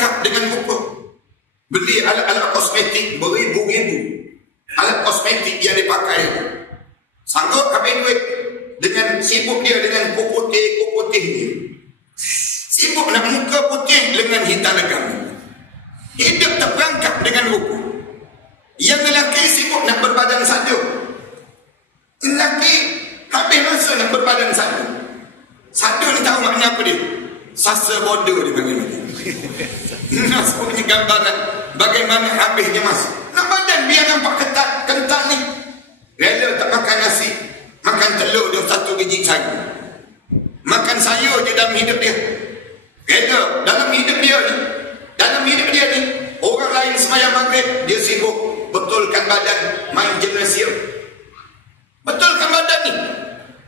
terperangkap dengan rupa. Beli alat-alat kosmetik beribu-ribu, alat kosmetik yang dipakai. Sanggup habis duit dengan sibuk dia dengan putih ni. Sibuk nak muka putih dengan hitam legam. Hidup terperangkap dengan rupa. Yang lelaki sibuk nak berbadan sadu. Lelaki habis masa nak berbadan sadu. Sadu ni tahu makna apa dia? Sasa bodoh dia panggil dia. Nas punya gambaran bagaimana habisnya masa. Nak badan biar nampak kental ni. Rela tak makan nasi, makan telur dia 1 biji saja. Makan sayur je dalam hidup dia. Rela dalam hidup dia ni, orang lain sembahyang maghrib, dia sibuk betulkan badan, main gimnasium. Betulkan badan ni.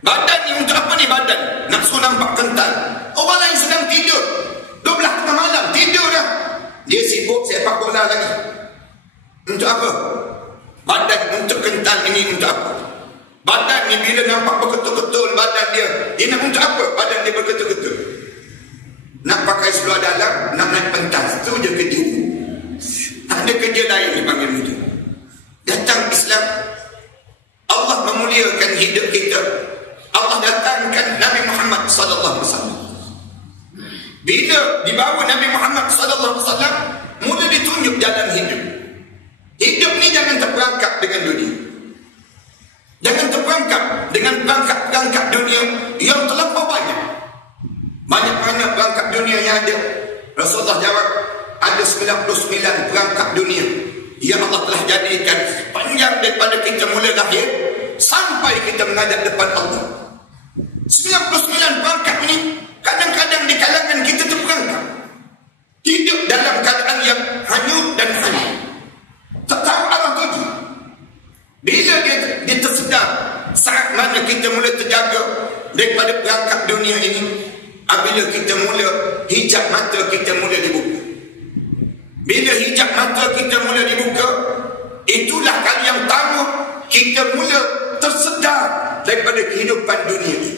Badan ni untuk apa ni badan? Nak suruh nampak kental. Orang lain sedang tidur 12 tengah malam, tidur dah. Dia sibuk sepak bola lagi. Untuk apa? Badan untuk kental ini untuk apa? Badan ni bila nampak berketul-ketul badan dia nak untuk apa? Badan dia berketul-ketul. Nak pakai seluar dalam, nak naik pentas, tu je kerja. Tak ada kerja lain dipanggil itu. Datang Islam, Allah memuliakan hidup kita. Allah datangkan Nabi Muhammad sallallahu alaihi wasallam. Bila dibawa Nabi Muhammad sallallahu alaihi wasallam, mula ditunjuk jalan hidup. Hidup ni jangan terperangkap dengan dunia. Jangan terperangkap dengan perangkap dunia yang terlampau banyak. Banyak mana perangkap dunia yang ada? Rasulullah jawab, ada 99 perangkap dunia yang Allah telah jadikan panjang daripada kita mula lahir sampai kita menghadap depan Allah. 99 perangkap ini kadang-kadang di kalangan kita terperangkap. Hidup dalam keadaan yang hanyut dan hanyut. Tak tahu arah tuju. Bila dia tersedar saat mana kita mula terjaga daripada perangkap dunia ini, apabila kita mula hijab mata kita mula dibuka. Bila hijab mata kita mula dibuka, itulah kali yang pertama kita mula tersedar daripada kehidupan dunia ini.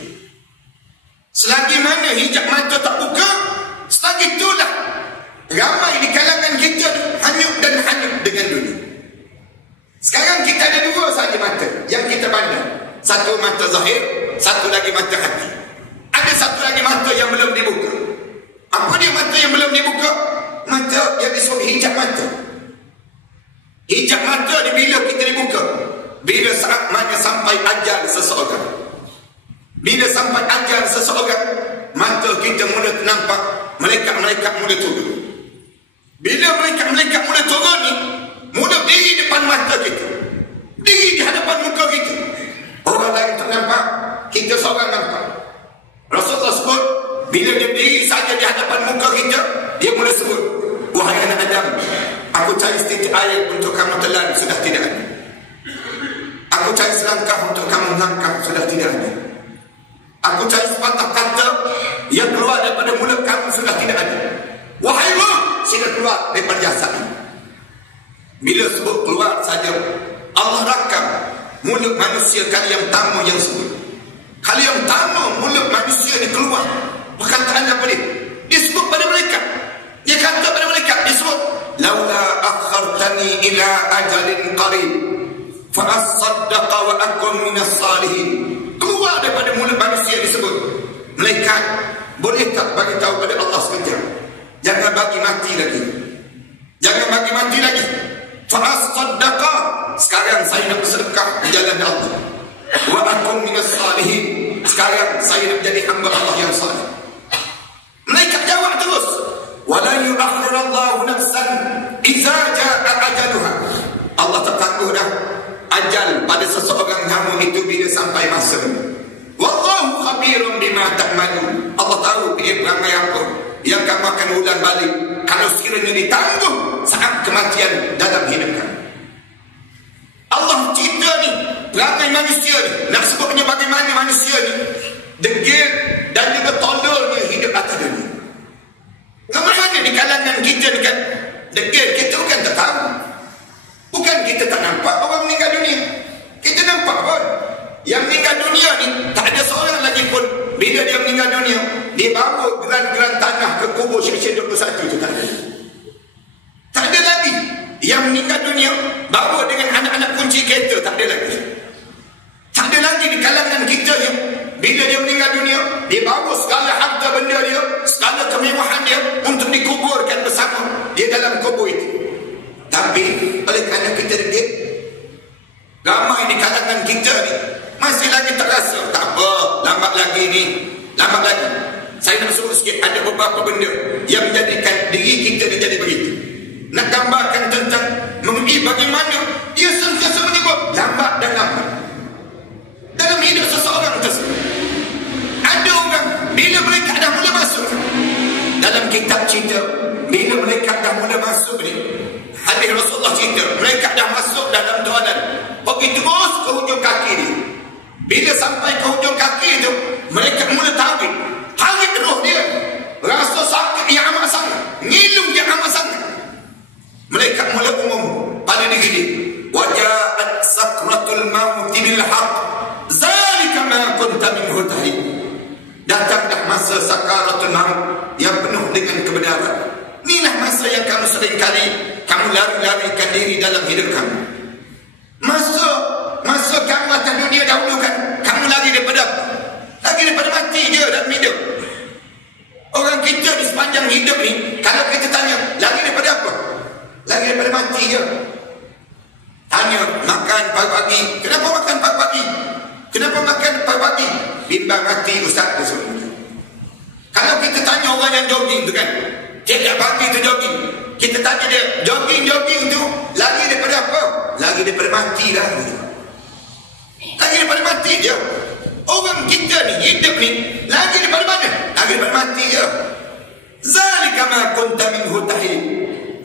Selagi mana hijab mata tak buka, selagi itulah ramai di kalangan kita hanyut dan hanyut dengan dunia. Sekarang kita ada 2 saja mata yang kita pandang. Satu mata zahir, satu lagi mata hati. Ada satu lagi mata yang belum dibuka. Apa dia mata yang belum dibuka? Mata yang disebut hijab mata. Hijab mata ni bila kita dibuka? Bila saat mana sampai ajal seseorang. Bila sampai ajal seseorang, mata kita mula nampak malaikat-malaikat mula turun. Bila malaikat-malaikat mula turun ni, mula diri depan mata kita, diri di hadapan muka kita. Orang lain tak nampak, kita seorang nampak. Rasulullah sebut, bila dia diri saja di hadapan muka kita, dia mula sebut, wahai anak Adam, aku cari setitik air untuk kamu telan, sudah tidak ada. Aku cari selangkah untuk kamu melangkah, sudah tidak ada. Aku cari sepatah kata yang keluar daripada mulut kamu, sudah tidak ada. Wahai roh, sila keluar daripada jasad ini. Bila sebut keluar saja, Allah rakam mulut manusia kali yang pertama yang sebut. Kali yang pertama mulut manusia ni keluar. Perkataan apa dia? Dia sebut pada malaikat. Dia kata pada malaikat, dia sebut, laula akhartani ila ajalin qarib fa asaddaqa wa akun minas salihin. Keluar daripada mulut manusia disebut. Malaikat, boleh tak bagi tahu pada Allah sekejap? Jangan bagi mati lagi. Jangan bagi mati lagi. Fa'as-saddaqa, sekarang saya nak bersedekah di jalan Allah. Wa akum minas salihin, sekarang saya nak jadi hamba Allah yang salih. Malaikat jawab terus, wala yu'akhirallahu nafsan idza ja'a ajaluha. Allah tak takut dah ajal pada seseorang kamu itu bila sampai masa. Wallahu khabirun bima ta'malun. Allah tahu dia perangai apa yang kamu akan ulang balik kalau sekiranya ditanggung saat kematian dalam hidup kamu. Allah cerita ni perangai manusia ni, nak sebutnya bagaimana manusia ni degil dan juga tololnya hidup atas dunia. Bagaimana di kalangan kita ni kan degil, kita bukan tak tahu, bukan kita tak nampak orang meninggal dunia, kita nampak pun. Yang meninggal dunia ni tak ada seorang lagi pun bila dia meninggal dunia dia bawa geran-geran tanah ke kubur Syekh 21 tu tak ada. Tapi oleh kerana kita degil, ramai di kalangan kita ni masih lagi terasa, tak apa, lambat lagi ni, lambat lagi. Saya nak suruh sikit, ada beberapa benda yang menjadikan diri kita menjadi begitu. Nak gambarkan tentang mengenai bagaimana dia sentiasa menyebut lambat dan lambat dalam hidup seseorang tersebut. Ada orang bila mereka dah mula masuk dalam kitab cerita, bila mereka dah mula masuk ni, hadis Rasulullah cerita, mereka dah masuk dalam tuanan, pergi terus ke hujung kaki ni. Bila sampai ke hujung kaki tu, mereka mula tarik roh dia, rasa sakit yang amat sangat, ngilu yang amat sangat. Mereka mula umum pada diri dia, wajaat sakratul maut bil haqq zalika ma kunta minhu tahid. Datanglah masa sakaratul maut yang penuh dengan kebenaran. Inilah masa yang kamu seringkali kamu lari-larikan diri dalam hidup kamu. Masa kamu atas dunia dahulu kan, kamu lari daripada apa? Lagi daripada mati je dalam hidup. Orang kita di sepanjang hidup ni, kalau kita tanya, lagi daripada apa? Lagi daripada mati je. Tanya, makan pagi-pagi. Kenapa makan pagi-pagi? Kenapa makan pagi-pagi? Bimbang mati ustaz tersebut. Kalau kita tanya orang yang jogging tu kan, tiap pagi tu jogging, kita tanya dia, jogging tu lagi daripada apa? Lagi daripada mati lah. Lagi daripada mati je. Orang kita ni, hidup ni, lagi daripada mana? Lagi daripada mati je. Zalika ma kunta minhu tahid.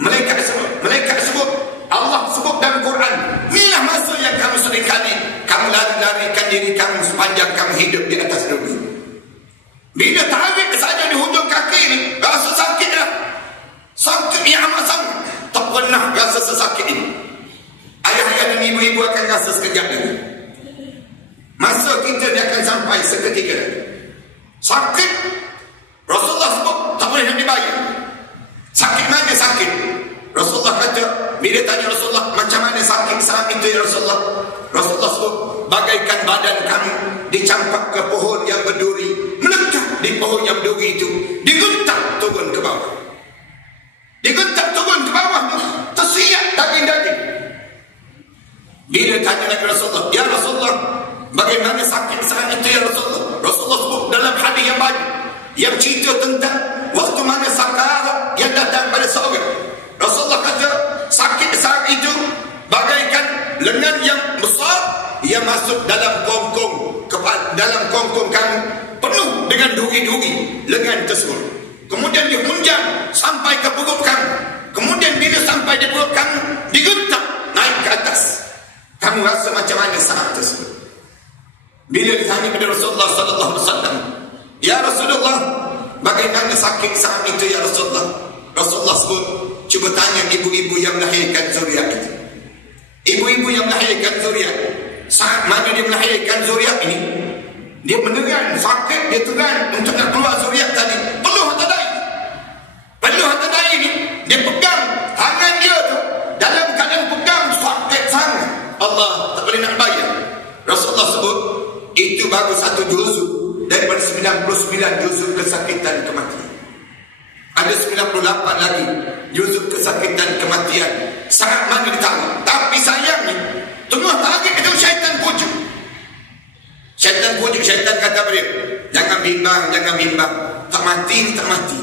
Mereka sebut, Allah sebut dalam Quran, inilah masa yang kamu seringkali kamu lari-larikan diri kamu sepanjang kamu hidup di atas dunia. Bila tarik saja di hujung kaki ni, rasa sakit dah. Sakit yang amat sangat. Tak pernah rasa sesakit ini. Ayah-ayah dan ibu-ibu akan rasa sekejap lagi. Masa kita dia akan sampai seketika. Sakit, Rasulullah sebut tak boleh nak dibayar. Sakit mana sakit? Rasulullah kata, bila tanya Rasulullah macam mana sakit saat itu ya Rasulullah, Rasulullah sebut bagaikan badan kamu dicampak ke pohon yang berduri, melekat di pohon yang berduri itu, digentak turun ke bawah. Digentak turun ke bawah tu, tersiap daging-daging. Bila tanya Nabi Rasulullah, ya Rasulullah, bagaimana sakit saat itu ya Rasulullah? Rasulullah sebut dalam hadis yang banyak yang cerita tentang waktu mana sakarat yang datang pada seorang. Rasulullah kata sakit saat itu bagaikan lengan yang besar yang masuk dalam kongkong, dalam kongkong kamu penuh dengan duri-duri lengan tersebut. Kemudian dihunjam sampai ke perut kamu. Kemudian bila sampai di perut kamu, digentak naik ke atas. Kamu rasa macam mana saat tersebut? Bila ditanya kepada Rasulullah sallallahu alaihi wasallam, ya Rasulullah, bagaimana sakit saat itu ya Rasulullah? Rasulullah sebut, cuba tanya ibu-ibu yang melahirkan zuriat itu. Ibu-ibu yang melahirkan zuriat, saat mana dia melahirkan zuriat ini, dia meneran sakit, dia teran untuk nak keluar zuriat tadi, peluh atas dahi. Peluh atas dahi ni, dia pegang tangan dia tu, dalam keadaan pegang sakit sangat. Allah tak boleh nak bayar. Rasulullah sebut, itu baru satu juzuk daripada 99 juzuk kesakitan kematian. Ada 98 lagi juzuk kesakitan kematian. Sangat mana ditanggung. Tapi sayangnya, tengah tarik itu syaitan pujuk. Syaitan pujuk, syaitan kata pada dia, jangan bimbang, jangan bimbang. Tak mati, tak mati.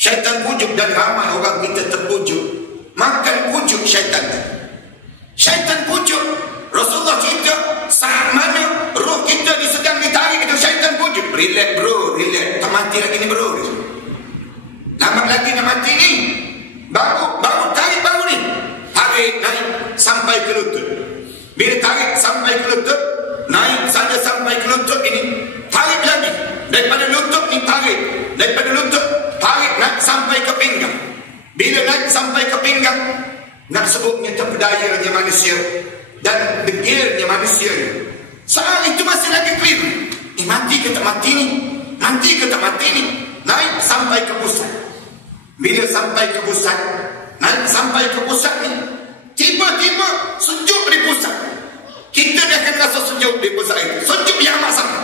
Syaitan pujuk dan ramai orang kita terpujuk. Makan pujuk syaitan. Syaitan pujuk. Rasulullah cerita, saat mana roh kita sedang ditarik itu syaitan pujuk. Relax bro, relax. Tak mati lagi ni bro. Lambat lagi nak mati ni. Baru tarik baru ni. Tarik naik sampai ke lutut. Bila tarik sampai ke lutut, naik saja sampai ke lutut ini, tarik lagi. Daripada lutut ni tarik. Daripada lutut tarik naik sampai ke pinggang. Bila naik sampai ke pinggang, nak sebutnya terpedayanya manusia dan degilnya manusia ni. Saat itu masih lagi clear. Mati ke tak mati ni? Mati ke tak mati ni? Naik sampai ke pusat. Bila sampai ke pusat, naik sampai ke pusat ni, tiba-tiba sejuk di pusat. Kita dah akan rasa sejuk di pusat itu. Sejuk yang amat sangat.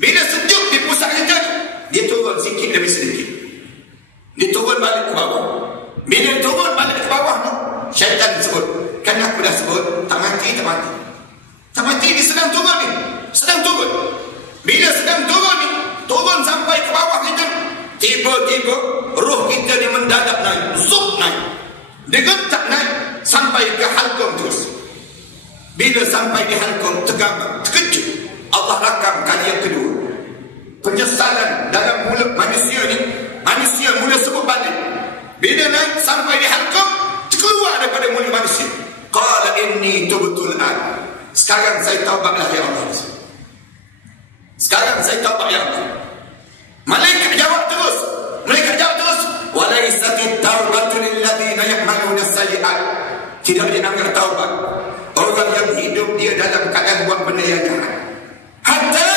Bila sejuk di pusat kita, dia turun sikit demi sedikit. Dia turun balik ke bawah. Bila turun balik ke bawah tu, syaitan sebut, kan aku dah sebut, tak mati. Tak mati, dia sedang turun ni. Sedang turun. Bila sedang turun ni, turun sampai ke bawah kita, tiba-tiba roh kita ni mendadak naik, zup naik, digentak naik sampai ke halqum terus. Bila sampai di halqum, tergambar, terkejut, Allah rakam kali yang kedua. Penyesalan dalam mulut manusia ni, manusia mula sebut balik. Bila naik sampai di halqum, terkeluar daripada mulut manusia, qala inni tubtul an. Sekarang saya taubatlah ya Allah. Sekarang saya taubat ya Allah. Malaikat jawab terus. Walaisatit taubatu lilladzina ya'maluna as-sayyi'at. Tidak dianggap taubat orang yang hidup dia dalam keadaan buat benda yang jahat. Hatta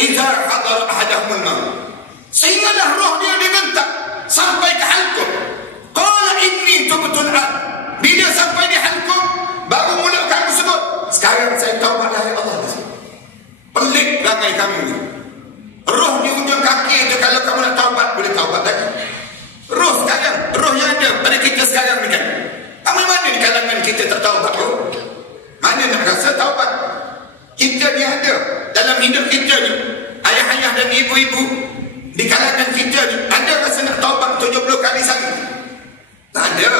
idza hadara ahadahumul maut. Sehinggalah roh dia digentak sampai ke halqum. Qala inni tubtul an. Bila sampai di halqum, baru mulut kamu sebut, sekarang saya taubatlah ya Allah. Pelik perangai kamu ni. Roh di ujung kaki itu, kalau kamu nak taubat, boleh taubat lagi. Roh sekarang, roh yang ada pada kita sekarang ni kan, mana di kalangan kita tak taubat? Mana nak rasa taubat? Kita ni ada dalam hidup kita ni, ayah-ayah dan ibu-ibu di kalangan kita ni, ada rasa nak taubat 70 kali sehari? Tak ada.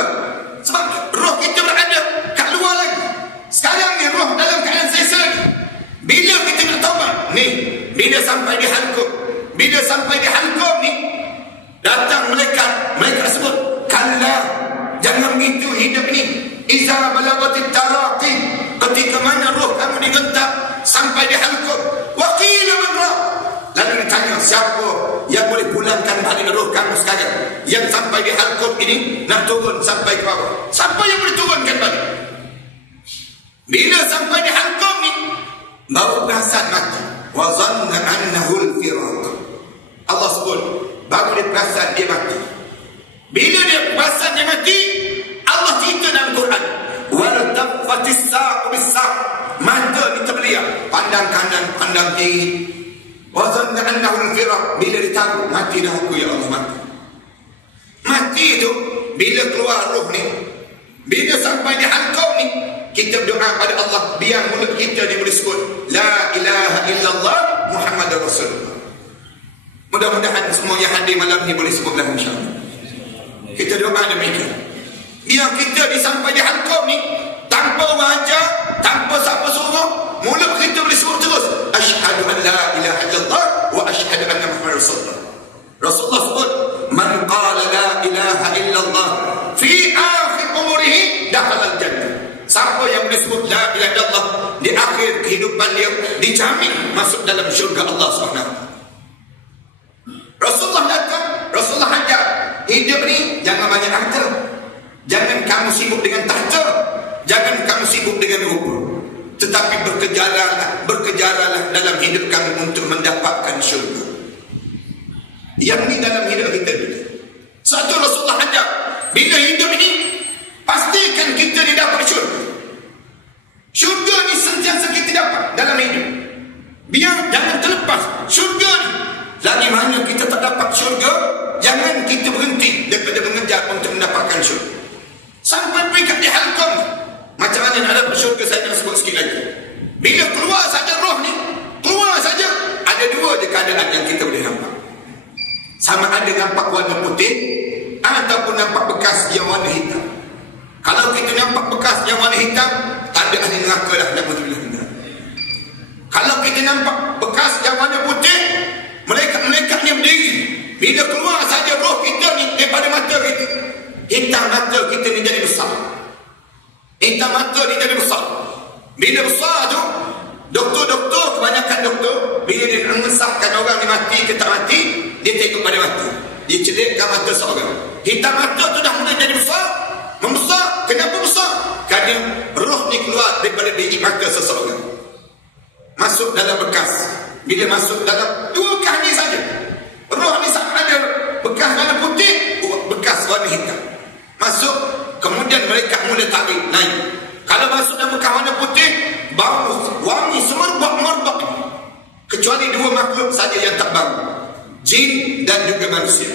Sebab roh kita berada kat luar lagi. Sekarang ni roh dalam keadaan selesa lagi. Bila kita nak taubat ni, bila sampai di halqum, ni datang malaikat sebut, kalla, jangan begitu hidup ni. Iza balagatit taraqi, ketika mana roh kamu digentak sampai di halqum, wa qila man ra. Lalu ditanya, siapa yang boleh pulangkan balik roh kamu sekarang yang sampai di halqum ini, nak turun sampai ke bawah? Siapa yang boleh turunkan balik? Bila sampai di halqum ni, baru perasan mati. Wa zanna annahu al-firaq. Allah sebut, baru dia perasan dia mati. Bila dia perasan dia mati, Allah cerita dalam Quran, wal tafatis saq bis-saq. Mata ni terbeliak, pandang kanan, pandang kiri. Wa zanna annahu al-firaq. Bila ditahu, mati dah aku ya Allah, mati itu. Bila keluar roh ni, bila sampai di halqum ni, kita berdoa pada Allah, biar mulut kita ni boleh sebut la ilaha illallah Muhammadur Rasulullah. Mudah-mudahan semua yang hadir malam ni boleh sebutlah insya-Allah. Kita doa demikian. Biar kita disampai di halqum ni, tanpa wajah, tanpa siapa suruh, mulut kita boleh sebut terus, asyhadu an la ilaha illallah wa asyhadu anna Muhammadar Rasulullah. Rasulullah sebut, man qala la ilaha illallah fi akhir umurihi dakhala al-jannah. Siapa yang boleh sebut la ilaha illallah di akhir kehidupan dia, dijamin masuk dalam syurga Allah Subhanahu. Rasulullah datang, Rasulullah ajar, hidup ni jangan banyak harta, jangan kamu sibuk dengan tahta, jangan kamu sibuk dengan rupa, tetapi berkejarlah dalam hidup kamu untuk mendapatkan syurga. Yang ni dalam hidup kita ni. Satu Rasulullah ajar, bila hidup ini, pastikan kita didapat syurga. Syurga ni sentiasa kita dapat dalam hidup. Biar jangan terlepas syurga ni. Lagi mana kita tak dapat syurga, jangan kita berhenti daripada mengejar untuk mendapatkan syurga. Sampai peringkat di halqum. Macam mana nak dapat syurga, saya nak sebut sikit lagi. Bila keluar saja roh ni, keluar saja, ada dua je keadaan yang kita boleh nampak. Sama ada nampak warna putih ataupun nampak bekas yang warna hitam. Kalau kita nampak bekas yang warna hitam, tanda ahli neraka lah. Kalau kita nampak bekas yang warna putih, malaikat-malaikatnya berdiri. Bila keluar saja roh kita ni daripada mata kita, hitam mata kita ni jadi besar. Hitam mata ni jadi besar. Bila besar tu, doktor-doktor, kebanyakan doktor, bila dia mengesahkan orang ni mati ke tak mati, dia tengok pada mata, dia celikkan mata seorang. Hitam mata tu dah mula jadi besar. Membesar, kenapa besar? Kerana roh ni keluar daripada biji mata seseorang, masuk dalam bekas. Bila masuk dalam dua bekas ni saja, roh ni sama ada bekas warna putih, bekas warna hitam, masuk, kemudian mereka mula tarik naik. Kalau masuk dalam bekas warna putih, bau wangi semerbak-merbak, kecuali dua makhluk saja yang tak bau, jin dan juga manusia.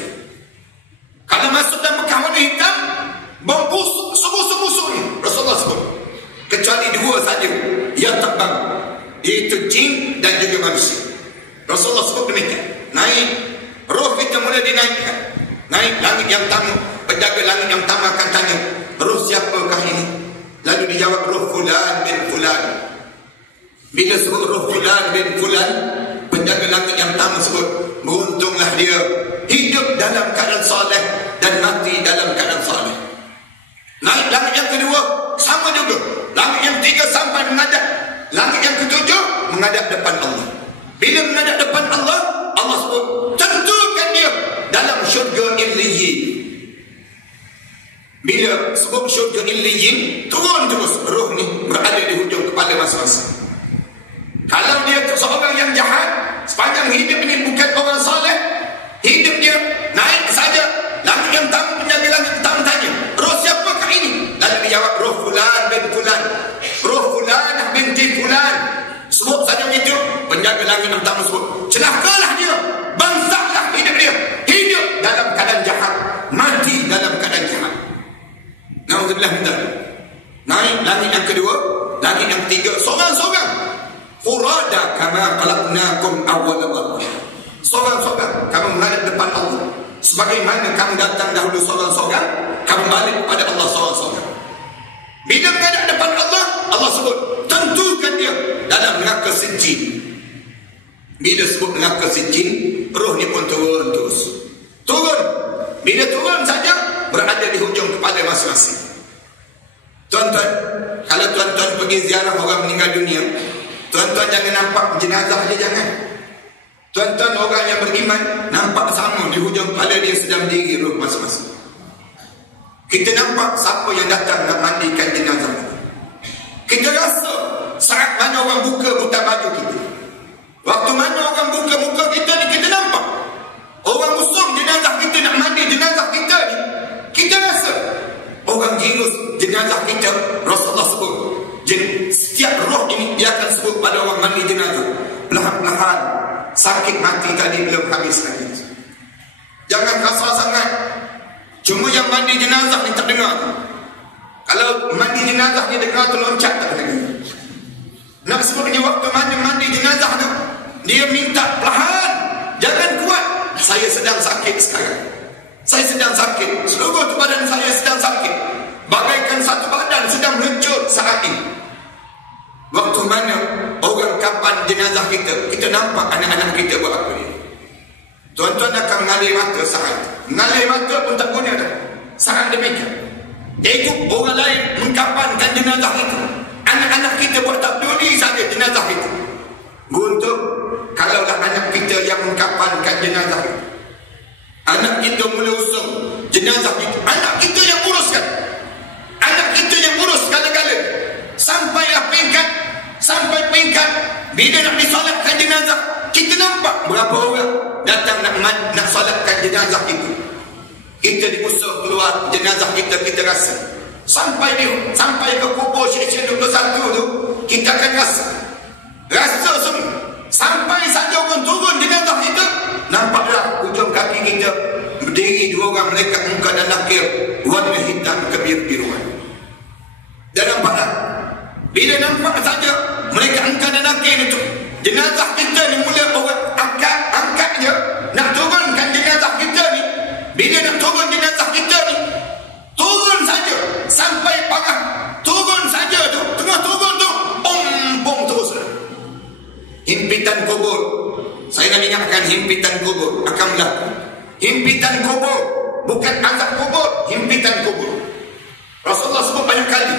Kalau masuk dalam bekas warna hitam, Rasulullah sebut demikian. Naik, roh kita mulai dinaikkan. Naik langit yang tamu, penjaga langit yang tamu akan tanya, roh siapakah ini? Lalu dijawab, roh fulan bin fulan. Bila sebut roh fulan bin fulan, penjaga langit yang tamu sebut, beruntunglah dia hidup dalam keadaan soleh dan mati dalam keadaan soleh. Naik langit yang kedua, sama juga. Langit yang tiga sampai menghadap. Langit yang ketujuh menghadap depan Allah. Bila menghadap depan Allah, Allah sebut, tentukan dia dalam syurga Illiyin. Bila sebut syurga Illiyin, turun terus roh ni berada di hujung kepala masing-masing. Kalau dia seorang yang jahat, sepanjang hidup ini bukan orang soleh, hidup dia naik saja. Langit yang tamu, penjaga langit yang tamu tanya, roh siapakah ini? Lalu dijawab, roh fulan bin fulan, roh fulan binti fulan. Sebut saja begitu, penjaga langit yang tamu sebut, celakalah dia, bangsalah hidup dia, hidup dalam keadaan jahat, mati dalam keadaan jahat. Na'udzubillah min dzalik. Naik langit yang kedua, langit yang ketiga, seorang-seorang. Furada kama khalaqnakum awwala marrah. Seorang-seorang kamu menghadap depan Allah. Sebagaimana kamu datang dahulu seorang-seorang, kamu balik kepada Allah seorang-seorang. Bila menghadap depan Allah, Allah sebut, tentukan dia dalam neraka sijjin. Bila sebut neraka sijjin, roh ni pun turun terus. Turun. Bila turun saja, berada di hujung kepala masing-masing. Tuan-tuan, kalau tuan-tuan pergi ziarah orang meninggal dunia, tuan-tuan jangan nampak jenazah dia, jangan. Tuan-tuan orang yang beriman nampak sama di hujung kepala dia sedang berdiri roh masing-masing. Kita nampak siapa yang datang nak mandikan jenazah. Kita rasa saat mana orang buka baju kita. Waktu mana orang buka muka kita ni, kita nampak. Orang usung jenazah kita nak mandi jenazah kita ni, kita rasa. Orang jirus jenazah kita, Rasulullah sebut, setiap roh ini dia akan sebut pada orang mandi jenazah, perlahan-lahan sakit mati tadi belum habis lagi. Jangan kasar sangat. Cuma yang mandi jenazah ni tak dengar. Kalau mandi jenazah ni dengar tu loncat tak dengar. Nak sebutnya waktu mandi jenazah tu, dia minta perlahan, jangan kuat. Saya sedang sakit sekarang. Saya sedang sakit. Seluruh tu badan saya sedang sakit. Bagaikan satu badan sedang meluncur saat ini. Waktu mana orang kapan jenazah kita, kita nampak anak-anak kita buat apa dia. Tuan-tuan akan mengalir mata saat. Mengalir mata pun tak guna dah. Saat demikian. Ikut orang lain mengkapankan jenazah itu. Anak-anak kita buat tak peduli saja jenazah itu. Beruntung kalaulah anak kita yang mengkapankan jenazah itu. Anak kita mula usung jenazah itu. Anak kita yang uruskan. Anak kita yang urus segala-gala. Sampailah peringkat bila nak disolatkan jenazah, kita nampak berapa orang datang nak solatkan jenazah itu. Kita diusung keluar jenazah kita rasa. Sampai ke kubur Syekh 21 tu, kita akan rasa semua. Sampai saja orang turun jenazah kita, nampaklah ujung kaki kita berdiri dua orang mereka muka dan nakir warna hitam kebir-biruan. Dan nampaklah bila nampak saja mereka angkat dan nakir itu, jenazah kita ni mula orang angkat je nak turunkan jenazah kita ni. Bila nak turun jenazah kita ni, turun saja sampai parah, turun saja tu, tengah turun tu bom teruslah. Himpitan kubur, saya nak ingatkan, himpitan kubur akan berlaku. Himpitan kubur, bukan azab kubur, himpitan kubur. Rasulullah sebut banyak kali,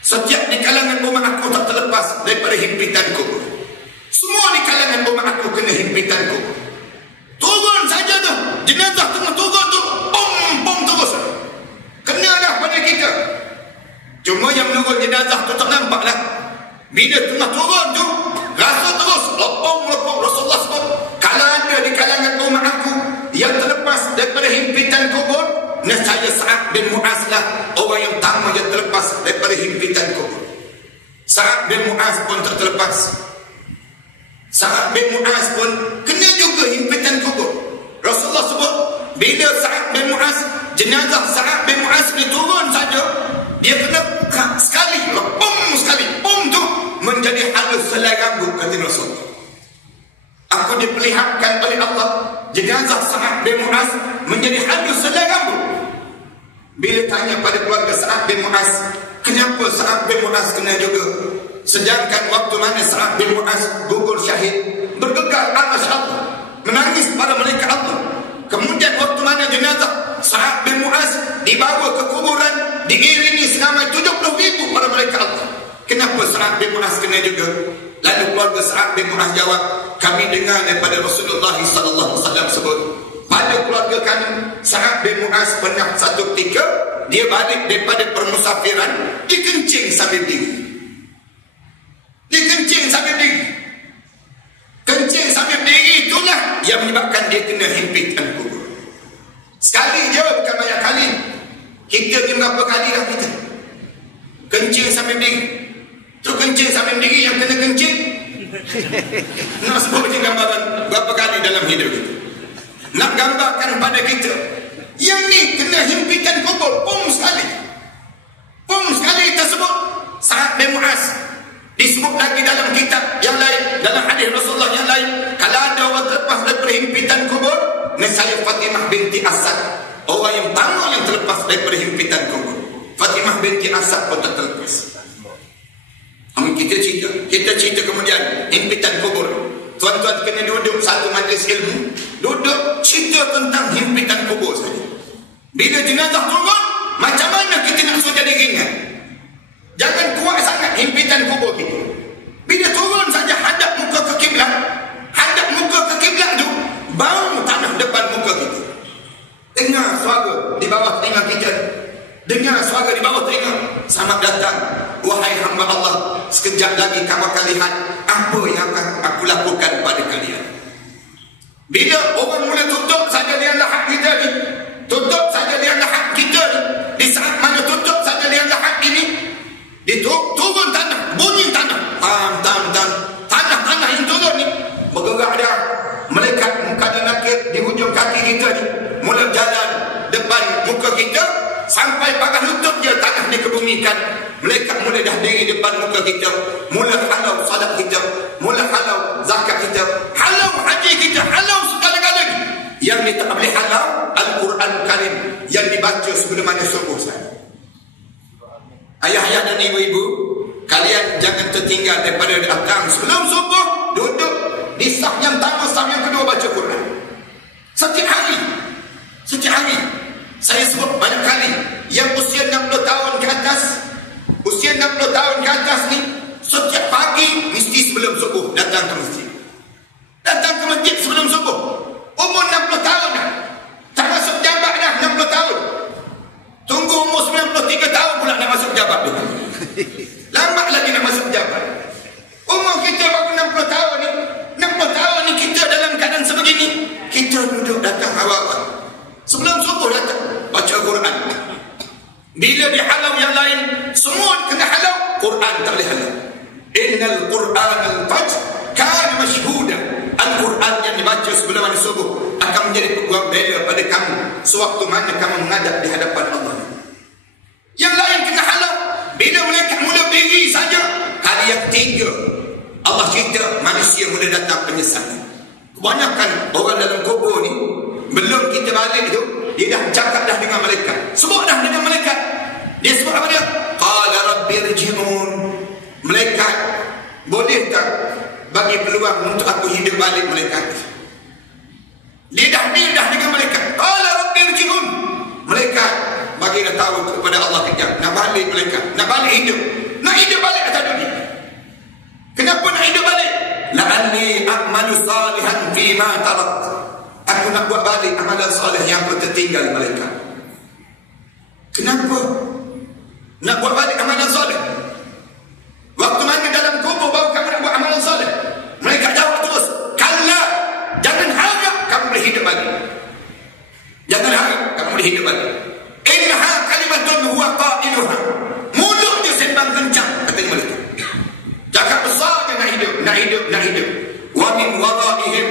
setiap di kalangan umat aku tak terlepas daripada himpitan kubur. Semua di kalangan umat aku kena himpitan kubur. Turun saja tu, jenazah tengah turun tu, bom terus. Kenalah pada kita. Cuma yang menurut jenazah tu tak nampak lah. Bila tengah turun tu, rasa terus lepong. Rasulullah sebut, kalau ada di kalangan umat aku yang terlepas daripada himpitan kubur, nescaya Sa'ad bin Mu'az lah orang yang pertama yang terlepas daripada himpitan kubur. Sa'ad bin Mu'az pun tak terlepas. Sa'ad bin Mu'az pun kena juga himpitan kubur. Rasulullah sebut, bila Sa'ad bin Mu'az, jenazah Sa'ad bin Mu'az ni turun saja, dia kena sekali, bom tu menjadi halus selai rambut, kata Rasulullah. Aku diperlihatkan oleh Allah jenazah Sa'ad bin Mu'az menjadi halus selai rambut. Bila tanya pada keluarga Sa'ad bin Mu'az, kenapa Sa'ad bin Mu'az kena juga? Sedangkan waktu mana Sa'ad bin Mu'az gugur syahid, bergegar arsy Allah, menangis pada malaikat Allah. Kemudian waktu mana jenazah Sa'ad bin Mu'az dibawa ke kuburan, diiringi seramai 70,000 para malaikat Allah. Kenapa Sa'ad bin Mu'az kena juga? Lalu keluarga Sa'ad bin Mu'az jawab, kami dengar daripada Rasulullah SAW sebut, pada keluarga kami Sa'ad bin Mu'az pernah satu ketika dia balik daripada permusafiran, dikencing sambil diri. Dikencing sambil diri. Kencing sambil diri itulah yang menyebabkan dia kena himpitan kubur. Sekali je, bukan banyak kali. Kita ni berapa kali dah kita kencing sambil diri. Tu kencing sambil diri yang kena kencing. Nak sebut je gambaran berapa kali dalam hidup kita. Nak gambarkan pada kita, yang ni kena himpitan kubur. Sekali tersebut Sa'ad bin Mu'az. Disebut lagi dalam kitab yang lain, dalam hadis Rasulullah yang lain, kalau ada orang terlepas daripada himpitan kubur, nescaya Fatimah binti Asad, orang yang pertama yang terlepas daripada himpitan kubur. Fatimah binti Asad pun tak terlepas. Kita cerita kemudian himpitan kubur. Tuan-tuan kena duduk satu majlis ilmu, duduk cerita tentang himpitan kubur saja. Bila jenazah turun, macam mana kita nak suruh jadi ringan? Jangan kuat sangat himpitan kubur kita. Bila turun saja hadap muka ke kiblat, hadap muka ke kiblat tu, bau tanah depan muka kita. Dengar suara di bawah telinga kita. Dengar suara di bawah telinga. Selamat datang, wahai hamba Allah. Sekejap lagi kamu akan lihat apa yang akan aku lakukan pada kalian. Bila orang mula tutup saja liang lahat kita ni, tutup saja liang lahat kita ni, di saat mana tutup saja liang lahat ini, turun tanah, bunyi tanah, tanah yang turun ni bergerak dah. Malaikat muka dan nakir di hujung kaki kita ni mula jalan depan muka kita sampai pagar lutut je tanah ni kebumikan. Malaikat mula dah diri depan muka kita, mula halau salat kita, mula halau zakat kita, halau haji kita, halau segala-galanya. Yang ni tak boleh halau Al-Quran Karim yang dibaca sebelum mana subuh saja. Ayah-ayah dan ibu-ibu, kalian jangan tertinggal daripada datang sebelum subuh, duduk di saf yang pertama, saf yang kedua baca Quran. Setiap hari saya sebut banyak kali, yang usia 60 tahun ke atas, usia 60 tahun ke atas ni, setiap pagi mesti sebelum subuh datang ke masjid. Datang ke masjid sebelum subuh. Umur 60 tahun dah, tak masuk jabat dah 60 tahun. Tunggu umur 93 tahun pula nak masuk jabat tu. Lambat lagi nak masuk jabat. Umur kita baru 60 tahun ni. 60 tahun ni kita dalam keadaan sebegini. Kita duduk datang awal-awal. Sebelum subuh datang baca Quran. Bila dihalau yang lain, semua kena halau, Quran tak boleh halau. Innal Quran al-fajr kan masyhuda. Al-Quran yang dibaca sebelum mana subuh akan menjadi peguam bela pada kamu sewaktu mana kamu menghadap di hadapan Allah. Yang lain kena halau. Bila mereka mula berdiri saja, kali yang tiga Allah cerita manusia mula datang penyesalan. Kebanyakan orang dalam kubur ni, belum kita balik tu, dia dah cakap dah dengan malaikat. Sebut dah dengan malaikat. Dia sebut apa dia? Qala rabbi rji'un. Malaikat, boleh tak bagi peluang untuk aku hidup balik, malaikat? Dia dah dengan malaikat. Qala rabbi rji'un. Malaikat bagi dah tahu kepada Allah kejap, nak balik malaikat, nak balik hidup, nak hidup balik atas dunia. Kenapa nak hidup balik? La'alli a'malu salihan fima tarak. Aku nak buat balik amalan soleh yang aku tertinggal, malaikat. Kenapa nak buat balik amalan soleh? Waktu mana dalam kubur baru kamu nak buat amalan soleh? Malaikat jawab terus, kalla, jangan harap kamu boleh hidup balik. Jangan harap kamu boleh hidup balik. Innaha kalimatun huwa qailuha. Mulut dia sembang kencang, kata malaikat. Cakap besar je nak hidup. Wa min waraihim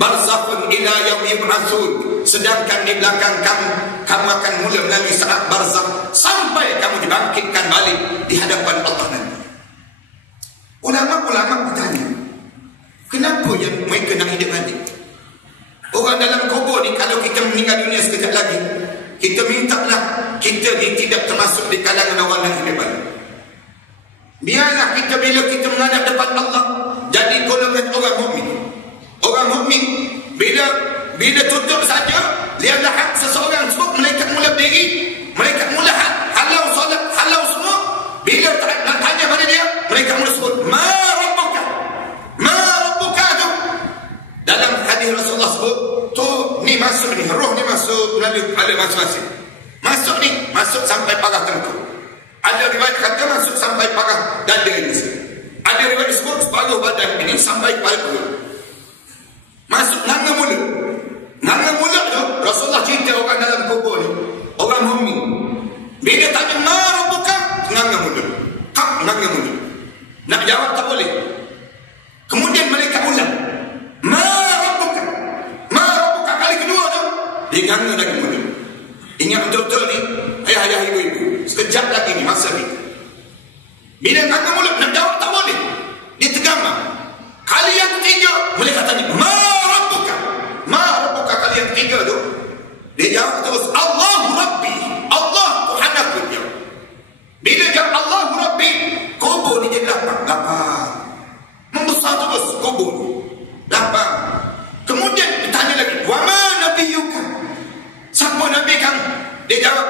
barzakhun ila yaum yub'atsun. Sedangkan di belakang kamu akan mula melalui saat barzakh sampai kamu dibangkitkan balik di hadapan Allah nanti. Ulama bertanya, kenapa yang mereka nak hidup lagi tidak termasuk di kalangan orang yang hebat. Biarlah kita bila kita menghadap depan Allah jadi golongan orang mukmin. Orang mukmin bila tutup saja, lihatlah hak seseorang sebut, malaikat mula berdiri, malaikat mula halau solat, halau semua. Bila nak tanya pada dia, malaikat mula sebut ma rabbuka, ma rabbuka tu. Dalam hadis Rasulullah sebut tu, ni masuk ni, roh ni masuk melalui kepala masing-masing. Masuk ni, masuk sampai parah tengkuk. Ada riwayat kata masuk sampai parah dada ini. Ada riwayat sebut separuh badan ini sampai kepala perut. Masuk nganga mulut. Nganga mulut tu, Rasulullah cerita orang dalam kubur ni, orang mukmin. Bila tanya ma rabbuka, nganga mulut. Kak nganga mulut. Nak jawab tak boleh. Kemudian malaikat ulang. Ma rabbuka. Ma rabbuka kali kedua tu, dia nganga lagi mulut. Ingat betul-betul ni, ayah-ayah ibu-ibu. Sekejap lagi ni, masa ni. Bila nganga mulut, nak jawab tak boleh. Dia tergamam. Kali yang ketiga, malaikat tanya, ma rabbuka. Ma rabbuka kali yang ketiga tu, dia jawab terus, Allahu Rabbi. Allah Tuhan aku dia. Bila jawab Allahu Rabbi, kubur ni jadi lapang. Membesar terus kubur ni. Lapang. Kemudian ditanya lagi, wa ma nabiyuka. Siapa Nabi kamu? Dia jawab,